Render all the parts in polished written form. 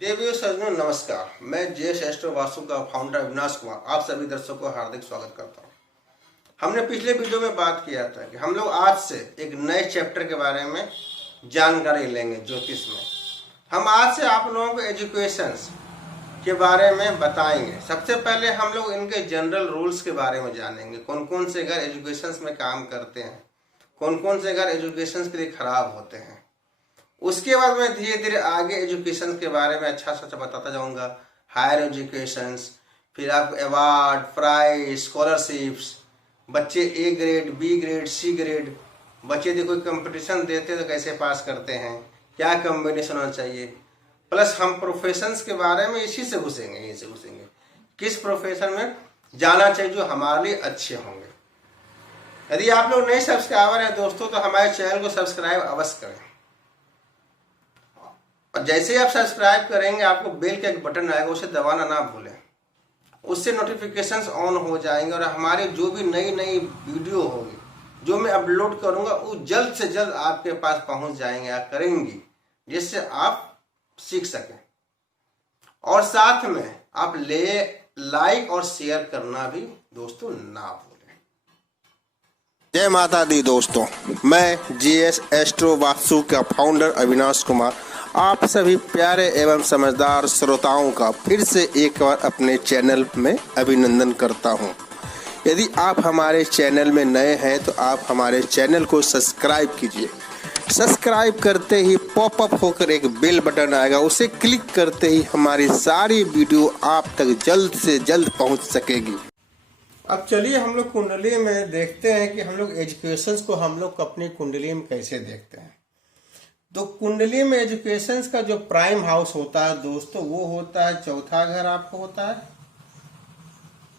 देवियों सज्जनों नमस्कार। मैं जेएस एस्ट्रो वास्तु का फाउंडर अविनाश कुमार आप सभी दर्शकों को हार्दिक स्वागत करता हूं। हमने पिछले वीडियो में बात किया था कि हम लोग आज से एक नए चैप्टर के बारे में जानकारी लेंगे। ज्योतिष में हम आज से आप लोगों को एजुकेशंस के बारे में बताएंगे। सबसे पहले हम लोग इनके जनरल रूल्स के बारे में जानेंगे। कौन कौन से घर एजुकेशंस में काम करते हैं, कौन कौन से घर एजुकेशंस के लिए खराब होते हैं। उसके बाद मैं धीरे धीरे आगे एजुकेशन के बारे में अच्छा सा बताता जाऊंगा। हायर एजुकेशंस, फिर आपको अवार्ड, प्राइज, स्कॉलरशिप्स, बच्चे A grade, B grade, C grade, बच्चे यदि कोई कंपटीशन देते हैं तो कैसे पास करते हैं, क्या कॉम्बिनेशन होना चाहिए। प्लस हम प्रोफेशंस के बारे में इसी से घुसेंगे, किस प्रोफेशन में जाना चाहिए जो हमारे लिए अच्छे होंगे। यदि आप लोग नए सब्सक्राइबर हैं दोस्तों तो हमारे चैनल को सब्सक्राइब अवश्य करें। और जैसे ही आप सब्सक्राइब करेंगे आपको बेल का एक बटन आएगा, उसे दबाना ना भूलें। उससे नोटिफिकेशंस ऑन हो जाएंगे और हमारे जो भी नई नई वीडियो होगी जो मैं अपलोड करूंगा वो जल्द से जल्द आपके पास पहुंच जाएंगे या करेंगी, जिससे आप सीख सकें। और साथ में आप लाइक और शेयर करना भी दोस्तों ना भूलें। जय माता दी दोस्तों, मैं जीएस एस्ट्रो वास्तु का फाउंडर अविनाश कुमार आप सभी प्यारे एवं समझदार श्रोताओं का फिर से एक बार अपने चैनल में अभिनंदन करता हूं। यदि आप हमारे चैनल में नए हैं तो आप हमारे चैनल को सब्सक्राइब कीजिए। सब्सक्राइब करते ही पॉपअप होकर एक बेल बटन आएगा, उसे क्लिक करते ही हमारी सारी वीडियो आप तक जल्द से जल्द पहुंच सकेगी। अब चलिए हम लोग कुंडली में देखते हैं कि हम लोग एजुकेशन को हम लोग अपनी कुंडली में कैसे देखते हैं। तो कुंडली में एजुकेशन का जो प्राइम हाउस होता है दोस्तों वो होता है चौथा घर, आपको होता है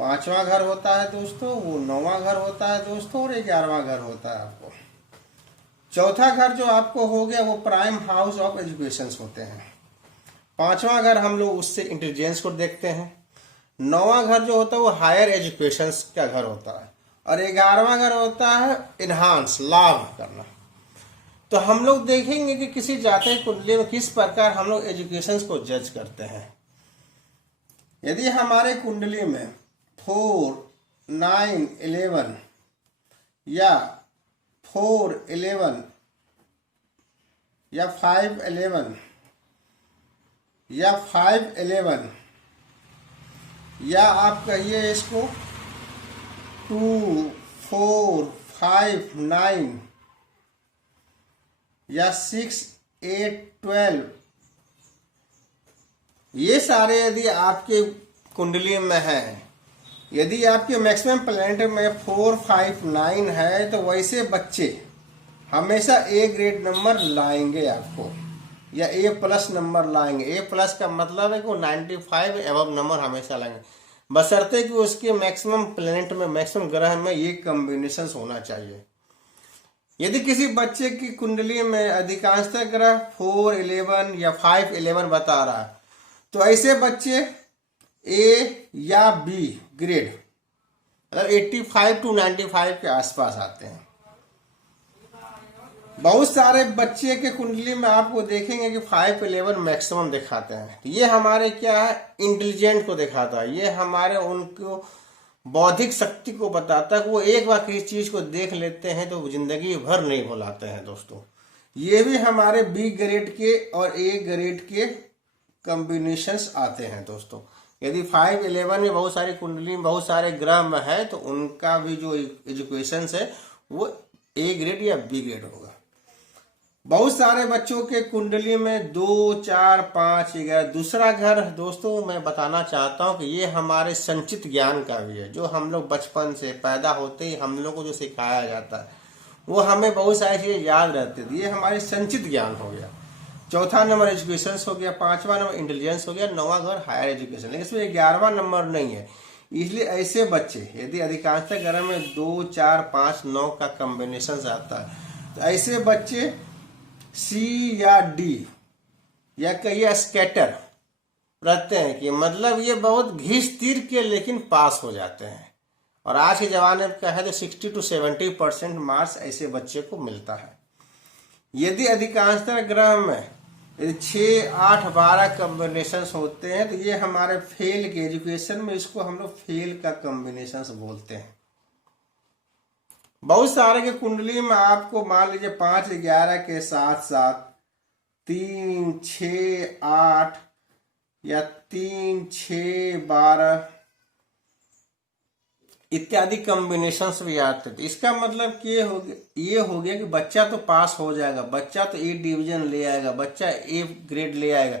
पांचवा घर होता है दोस्तों, वो नौवां घर होता है दोस्तों, और 11वां घर होता है आपको। चौथा घर जो आपको हो गया वो प्राइम हाउस ऑफ एजुकेशन होते हैं। पांचवा घर हम लोग उससे इंटेलिजेंस को देखते हैं। नौवां घर जो होता है वो हायर एजुकेशन का घर होता है, और 11वां घर होता है इनहांस, लाभ करना। तो हम लोग देखेंगे कि किसी जातक कुंडली में किस प्रकार हम लोग एजुकेशन को जज करते हैं। यदि हमारे कुंडली में 4, 9, 11 या 4, 11 या 5, 11 या 5, 11 या आप कहिए इसको 2, 4, 5, 9 या 6, 8, 12, ये सारे यदि आपके कुंडली में है, यदि आपके मैक्सिमम प्लैनेट में 4, 5, 9 है तो वैसे बच्चे हमेशा ए ग्रेड नंबर लाएंगे आपको, या ए प्लस नंबर लाएंगे। ए प्लस का मतलब है कि वो 95 एवं नंबर हमेशा लाएंगे, बशर्ते कि उसके मैक्सिमम प्लैनेट में, मैक्सिमम ग्रह में ये कॉम्बिनेशन होना चाहिए। यदि किसी बच्चे की कुंडली में अधिकांशतः ग्रह 4, 11 या 5, 11 बता रहा है तो ऐसे बच्चे ए या बी ग्रेड मतलब 85 to 95 के आसपास आते हैं। बहुत सारे बच्चे के कुंडली में आपको देखेंगे कि 5, 11 मैक्सिमम दिखाते हैं। ये हमारे क्या है, इंटेलिजेंट को दिखाता है। ये हमारे उनको बौद्धिक शक्ति को बताता है कि वो एक बार किसी चीज को देख लेते हैं तो जिंदगी भर नहीं भुलाते हैं दोस्तों। ये भी हमारे बी ग्रेड के और ए ग्रेड के कॉम्बिनेशंस आते हैं दोस्तों। यदि 5, 11 में बहुत सारी कुंडली में बहुत सारे ग्रह में है तो उनका भी जो एजुकेशन है वो ए ग्रेड या बी ग्रेड होगा। बहुत सारे बच्चों के कुंडली में 2, 4, 5, 11 दूसरा घर दोस्तों मैं बताना चाहता हूं कि ये हमारे संचित ज्ञान का भी है। जो हम लोग बचपन से पैदा होते ही हम लोग को जो सिखाया जाता है वो हमें बहुत सारी चीजें याद रहती थी। ये हमारे संचित ज्ञान हो गया। चौथा नंबर एजुकेशन हो गया, पांचवा नंबर इंटेलिजेंस हो गया, 9वां घर हायर एजुकेशन। लेकिन इसमें 11वां नंबर नहीं है, इसलिए ऐसे बच्चे यदि अधिकांशतः घर में 2, 4, 5, 9 का कॉम्बिनेशन आता है तो ऐसे बच्चे सी या डी या कहिए स्कैटर रहते हैं, कि मतलब ये बहुत घिस तीर के लेकिन पास हो जाते हैं। और आज के जमाने में क्या है तो 60 to 70% मार्क्स ऐसे बच्चे को मिलता है। यदि अधिकांशतः ग्रह में यदि 6, 8, 12 कॉम्बिनेशन होते हैं तो ये हमारे फेल के एजुकेशन में इसको हम लोग फेल का कॉम्बिनेशन बोलते हैं। बहुत सारे के कुंडली में आपको मान लीजिए 5, 11 के साथ साथ 3, 6, 8 या 3, 6, 12 इत्यादि कॉम्बिनेशंस भी आते थे। इसका मतलब कि ये हो गया कि बच्चा तो पास हो जाएगा, बच्चा तो ए डिवीजन ले आएगा, बच्चा ए ग्रेड ले आएगा,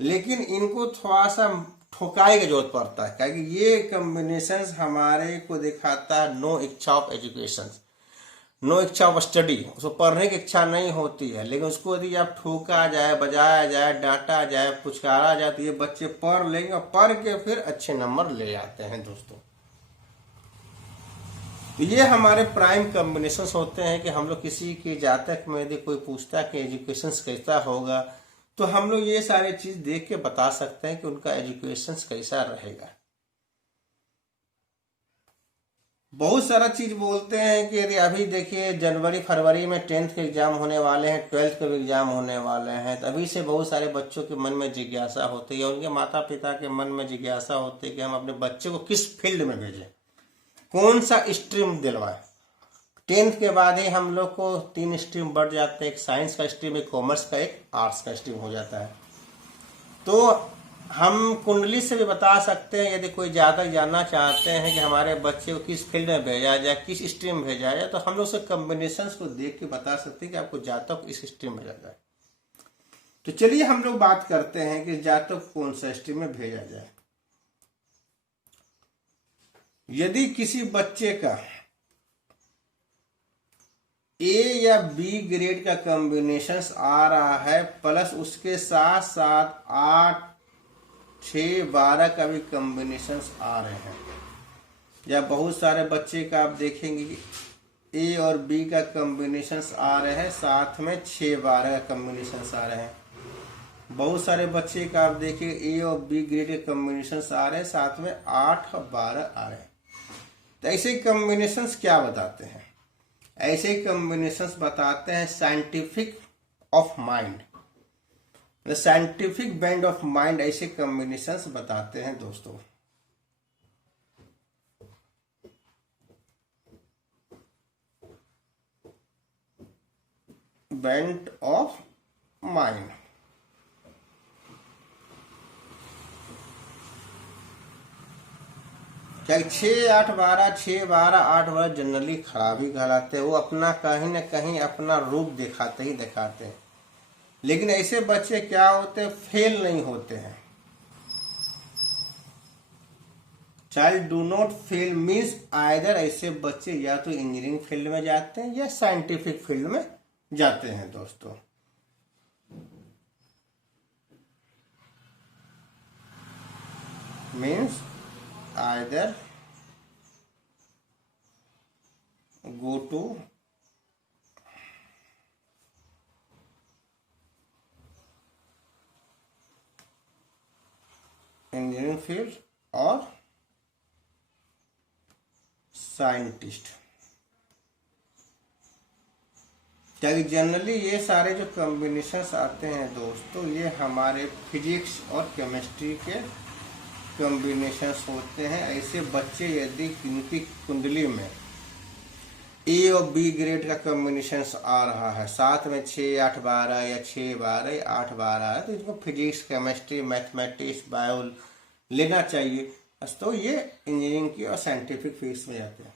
लेकिन इनको थोड़ा सा ठोकाई की जरूरत पड़ता है, क्योंकि ये कॉम्बिनेशंस हमारे को दिखाता है नो इच्छा ऑफ एजुकेशन, नो इच्छा ऑफ स्टडी। उसको पढ़ने की इच्छा नहीं होती है, लेकिन उसको यदि आप ठोका जाए, बजाया जाए, डांटा जाए, पुचकारा जाए तो ये बच्चे पढ़ लेंगे और पढ़ के फिर अच्छे नंबर ले आते हैं दोस्तों। ये हमारे प्राइम कॉम्बिनेशन होते हैं कि हम लोग किसी के जातक में यदि कोई पूछता है कि एजुकेशन कैसा होगा तो हम लोग ये सारे चीज देख के बता सकते हैं कि उनका एजुकेशन कैसा रहेगा। बहुत सारा चीज बोलते हैं कि यदि अभी देखिए जनवरी फरवरी में 10th के एग्जाम होने वाले हैं, 12th के भी एग्जाम होने वाले हैं, तो अभी से बहुत सारे बच्चों के मन में जिज्ञासा होती है, उनके माता पिता के मन में जिज्ञासा होती है कि हम अपने बच्चे को किस फील्ड में भेजें, कौन सा स्ट्रीम दिलवाए। 10th के बाद ही हम लोग को 3 स्ट्रीम बढ़ जाते हैं, एक साइंस का स्ट्रीम, एक कॉमर्स का, एक आर्ट्स का स्ट्रीम हो जाता है। तो हम कुंडली से भी बता सकते हैं, यदि कोई जातक जानना चाहते हैं कि हमारे बच्चे को किस फील्ड में भेजा जाए, किस स्ट्रीम में भेजा जाए, तो हम लोग उसके कॉम्बिनेशन को देख के बता सकते हैं कि आपको जातक इस स्ट्रीम में भेजा जाए। तो चलिए हम लोग बात करते हैं कि जातक कौन सा स्ट्रीम में भेजा जाए। यदि किसी बच्चे का ए या बी ग्रेड का कॉम्बिनेशन आ रहा है, प्लस उसके साथ साथ 8, 6, 12 का भी कॉम्बिनेशन आ रहे हैं, या बहुत सारे बच्चे का आप देखेंगे कि ए और बी का कॉम्बिनेशन आ रहे हैं, साथ में 6, 12 का कॉम्बिनेशन आ रहे हैं। बहुत सारे बच्चे का आप देखिए ए और बी ग्रेड के कॉम्बिनेशन आ रहे हैं, साथ में 8 और 12 आ रहे हैं। तो ऐसे कॉम्बिनेशंस क्या बताते हैं? ऐसे कॉम्बिनेशंस बताते हैं scientific of mind, the scientific band of mind, ऐसे कॉम्बिनेशंस बताते हैं दोस्तों। बैंड ऑफ माइंड क्या 6, 8, 12, 6, 12, 8, 12 जनरली खराब ही कहलाते हैं। वो अपना कहीं ना कहीं अपना रूप दिखाते ही दिखाते हैं, लेकिन ऐसे बच्चे क्या होते हैं, फेल नहीं होते हैं। Child do not fail means either ऐसे बच्चे या तो इंजीनियरिंग फील्ड में जाते हैं या साइंटिफिक फील्ड में जाते हैं दोस्तों। Means either go to engineering field or scientist. क्या जनरली ये सारे जो कॉम्बिनेशंस आते हैं दोस्तों, ये हमारे फिजिक्स और केमिस्ट्री के कॉम्बिनेशंस होते हैं। ऐसे बच्चे यदि इनकी कुंडली में ए और बी ग्रेड का कॉम्बिनेशन आ रहा है, साथ में 6, 8, 12 या 6, 12, 8, 12 है, तो इनको फिजिक्स, केमिस्ट्री, मैथमेटिक्स, बायो लेना चाहिए, तो ये इंजीनियरिंग की और साइंटिफिक फील्ड में जाते हैं।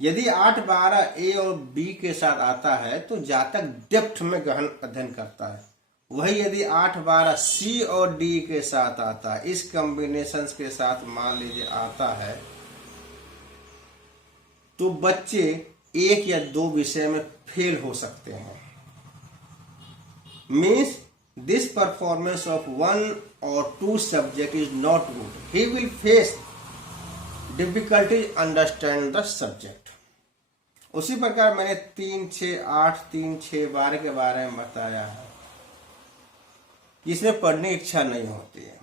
यदि 8, 12 ए और बी के साथ आता है तो जातक डेप्थ में गहन अध्ययन करता है। वही यदि 8, 12 सी और डी के साथ आता है, इस कॉम्बिनेशन के साथ मान लीजिए आता है, तो बच्चे 1 या 2 विषय में फेल हो सकते हैं। Means this performance of 1 or 2 subject is not good. He will face difficulty understand the subject. उसी प्रकार मैंने 3, 6, 8, 3, 6, 12 के बारे में बताया है, जिसमें पढ़ने की इच्छा नहीं होती है।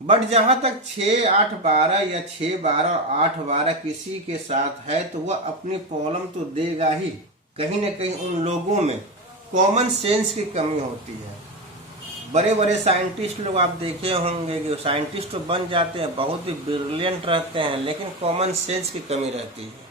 बट जहां तक 6, 8, 12 या 6, 12 और 8, 12 किसी के साथ है, तो वह अपनी प्रॉब्लम तो देगा ही, कहीं ना कहीं उन लोगों में कॉमन सेंस की कमी होती है। बड़े बड़े साइंटिस्ट लोग आप देखे होंगे कि साइंटिस्ट तो बन जाते हैं, बहुत ही ब्रिलियंट रहते हैं, लेकिन कॉमन सेंस की कमी रहती है।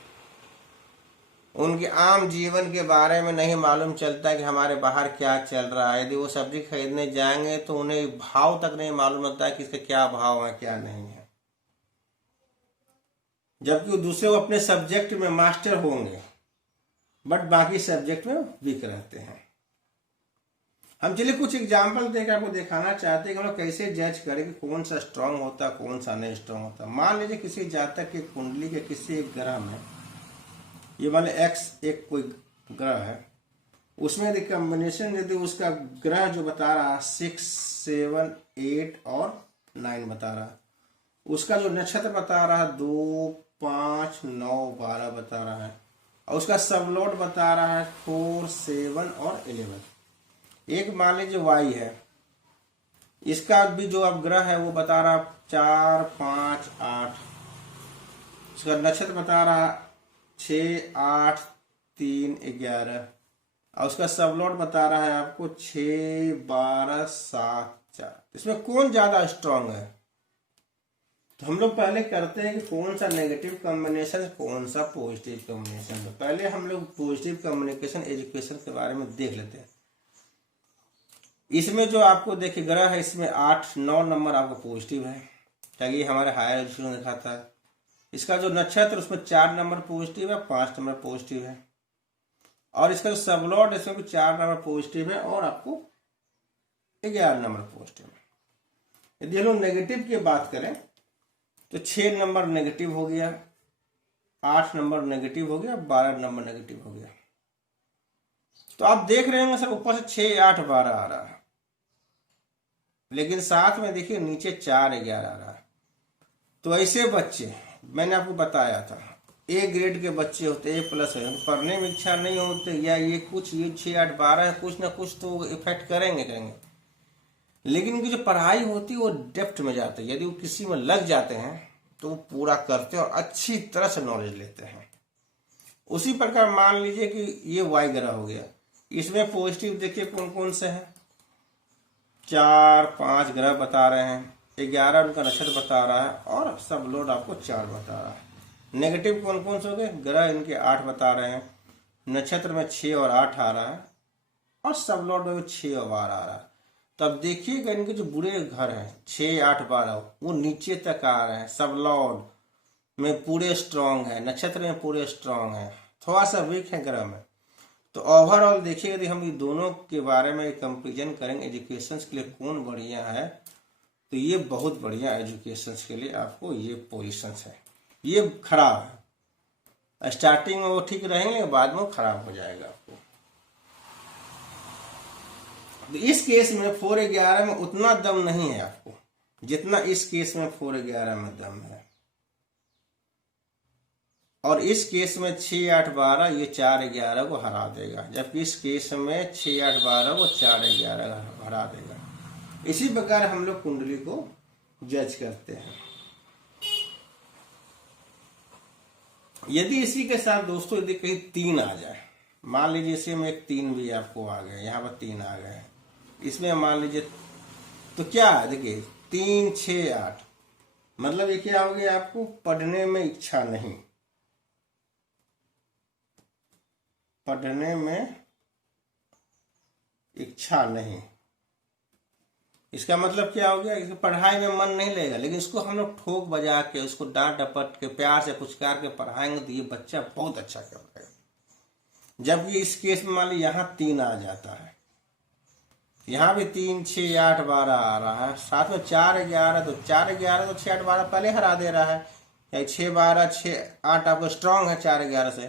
उनके आम जीवन के बारे में नहीं मालूम चलता कि हमारे बाहर क्या चल रहा है। यदि वो सब्जी खरीदने जाएंगे तो उन्हें भाव तक नहीं मालूम होता है कि इसका क्या भाव है क्या नहीं है, जबकि वो दूसरे वो अपने सब्जेक्ट में मास्टर होंगे बट बाकी सब्जेक्ट में वीक रहते हैं। हम चलिए कुछ एग्जाम्पल देकर आपको दिखाना चाहते हैं कि हम लोग कैसे जज करें कि कौन सा स्ट्रांग होता है कौन सा नहीं स्ट्रांग होता। मान लीजिए किसी जातक की कुंडली के किसी एक ग्रह में, ये मान लीजिए एक्स एक कोई ग्रह है, उसमें यदि कम्बिनेशन यदि उसका ग्रह जो बता रहा है 6, 7, 8 और 9 बता रहा है, उसका जो नक्षत्र बता रहा है 2, 5, 9, 12 बता रहा है, और उसका सबलॉट बता रहा है 4, 7 और 11। एक मान लीजिए वाई है, इसका भी जो अब ग्रह है वो बता रहा 4, 5, 8, इसका नक्षत्र बता रहा 6, 8, 3, 11, और उसका सबलॉट बता रहा है आपको 6, 12, 7, 4। इसमें कौन ज्यादा स्ट्रांग है? तो हम लोग पहले करते हैं कि कौन सा नेगेटिव कॉम्बिनेशन कौन सा पॉजिटिव कॉम्बिनेशन। तो पहले हम लोग पॉजिटिव कम्युनिकेशन एजुकेशन के बारे में देख लेते हैं। इसमें जो आपको देखिए ग्रह है, इसमें 8, 9 नंबर आपको पॉजिटिव है, ताकि हमारे हायर एजुकेशन दिखाता है। इसका जो नक्षत्र उसमें 4 नंबर पॉजिटिव है, 5 नंबर पॉजिटिव है, और इसका जो सबलॉट इसमें भी 4 नंबर पॉजिटिव है और आपको 11 नंबर पॉजिटिव है। यदि हम लोग नेगेटिव की बात करें तो 6 नंबर नेगेटिव हो गया, 8 नंबर नेगेटिव हो गया, 12 नंबर नेगेटिव हो गया। तो आप देख रहे होंगे सर ऊपर से 6, 8, 12 आ रहा है, लेकिन साथ में देखिए नीचे 4, 11 आ रहा है। तो ऐसे बच्चे मैंने आपको बताया था ए ग्रेड के बच्चे होते, A+ है, पढ़ने में इच्छा नहीं होते, या ये कुछ ये 6, 8, 12 है, कुछ ना कुछ तो इफेक्ट करेंगे, लेकिन उनकी जो पढ़ाई होती है वो डेप्थ में जाती है। यदि वो किसी में लग जाते हैं तो वो पूरा करते हैं और अच्छी तरह से नॉलेज लेते हैं। उसी प्रकार मान लीजिए कि ये वाई ग्रह हो गया, इसमें पॉजिटिव देखिए कौन कौन से हैं, 4, 5 ग्रह बता रहे हैं, 11 उनका नक्षत्र बता रहा है, और सब लोड आपको 4 बता रहा है। नेगेटिव कौन कौन से हो गए, ग्रह इनके 8 बता रहे हैं, नक्षत्र में 6 और 8 आ रहा है, और सब लोड में 6 और 12 आ रहा है। तब देखिएगा इनके जो बुरे घर हैं 6, 8, 12 वो नीचे तक आ रहे हैं, सब लॉर्ड में पूरे स्ट्रांग है, नक्षत्र में पूरे स्ट्रांग है, थोड़ा सा वीक है ग्रह में। तो ओवरऑल देखिए यदि हम ये दोनों के बारे में कंपेरिजन करेंगे एजुकेशन के लिए कौन बढ़िया है, तो ये बहुत बढ़िया एजुकेशन के लिए आपको ये पोजीशन है। ये खराब है, स्टार्टिंग में वो ठीक रहेंगे, बाद में खराब हो जाएगा आपको। तो इस केस में 4, 11 में उतना दम नहीं है आपको जितना इस केस में 4, 11 में दम है, और इस केस में 6, 8, 12 ये 4, 11 को हरा देगा, जबकि इस केस में 6, 8, 12 को 4, 11 हरा देगा। इसी प्रकार हम लोग कुंडली को जज करते हैं। यदि इसी के साथ दोस्तों यदि कहीं 3 आ जाए, मान लीजिए इसी में एक 3 भी आपको आ गए, यहाँ पर 3 आ गए, इसमें मान लीजिए, तो क्या है देखिए 3, 6, 8 मतलब ये क्या हो गया, आपको पढ़ने में इच्छा नहीं, पढ़ने में इच्छा नहीं, इसका मतलब क्या हो गया, इसकी पढ़ाई में मन नहीं लगेगा। लेकिन इसको हम लोग ठोक बजा के, उसको डांट डपट के, प्यार से पुचकार के पढ़ाएंगे तो ये बच्चा बहुत अच्छा कर पाएगा। जबकि इस केस में मान लीजिए यहाँ 3 आ जाता है, यहाँ भी 3, 6, 8, 12 आ रहा है, साथ में 4, 11, तो 4, 11 तो 6, 8, 12 पहले हरा दे रहा है, या 6, 12, 6, 8 आपको स्ट्रांग है 4, 11 से,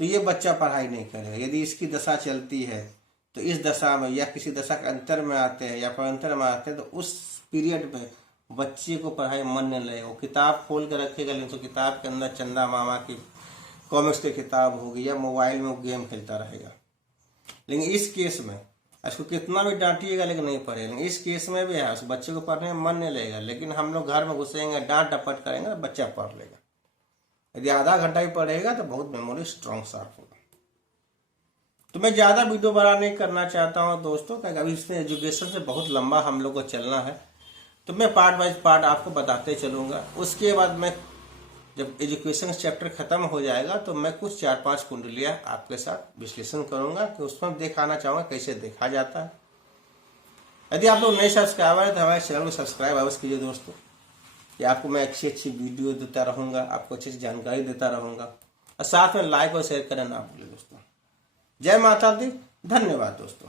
तो ये बच्चा पढ़ाई नहीं करेगा। यदि इसकी दशा चलती है तो इस दशा में या किसी दशा के अंतर में आते हैं या अंतर में आते हैं, तो उस पीरियड में बच्चे को पढ़ाई मन नहीं लगेगा। वो किताब खोल कर रखेगा, लेकिन तो किताब के अंदर चंदा मामा की कॉमिक्स की किताब होगी, या मोबाइल में वो गेम खेलता रहेगा। लेकिन इस केस में इसको कितना भी डांटिएगा लेकिन नहीं पढ़ेगा। इस केस में भी है, उस बच्चे को पढ़ने में मन नहीं लगेगा, लेकिन हम लोग घर में घुसेंगे, डांट डपट करेंगे तो बच्चा पढ़ लेगा। यदि आधा घंटा ही पढ़ेगा तो बहुत मेमोरी स्ट्रांग शार्प होगा। तो मैं ज़्यादा वीडियो बड़ा नहीं करना चाहता हूँ दोस्तों, क्योंकि अभी इसमें एजुकेशन से बहुत लंबा हम लोग को चलना है। तो मैं पार्ट वाइज पार्ट आपको बताते चलूँगा। उसके बाद मैं जब एजुकेशन चैप्टर खत्म हो जाएगा तो मैं कुछ 4-5 कुंडलियाँ आपके साथ विश्लेषण करूँगा कि उसमें दिखाना चाहूँगा कैसे देखा जाता है। यदि आप लोग नए सब्सक्राइबर हैं तो हमारे चैनल को सब्सक्राइब अवश्य कीजिए दोस्तों। कि आपको मैं अच्छी अच्छी वीडियो देता रहूँगा, आपको अच्छी जानकारी देता रहूँगा, और साथ में लाइक और शेयर करना ना भूलें दोस्तों। जय माता दी, धन्यवाद दोस्तों।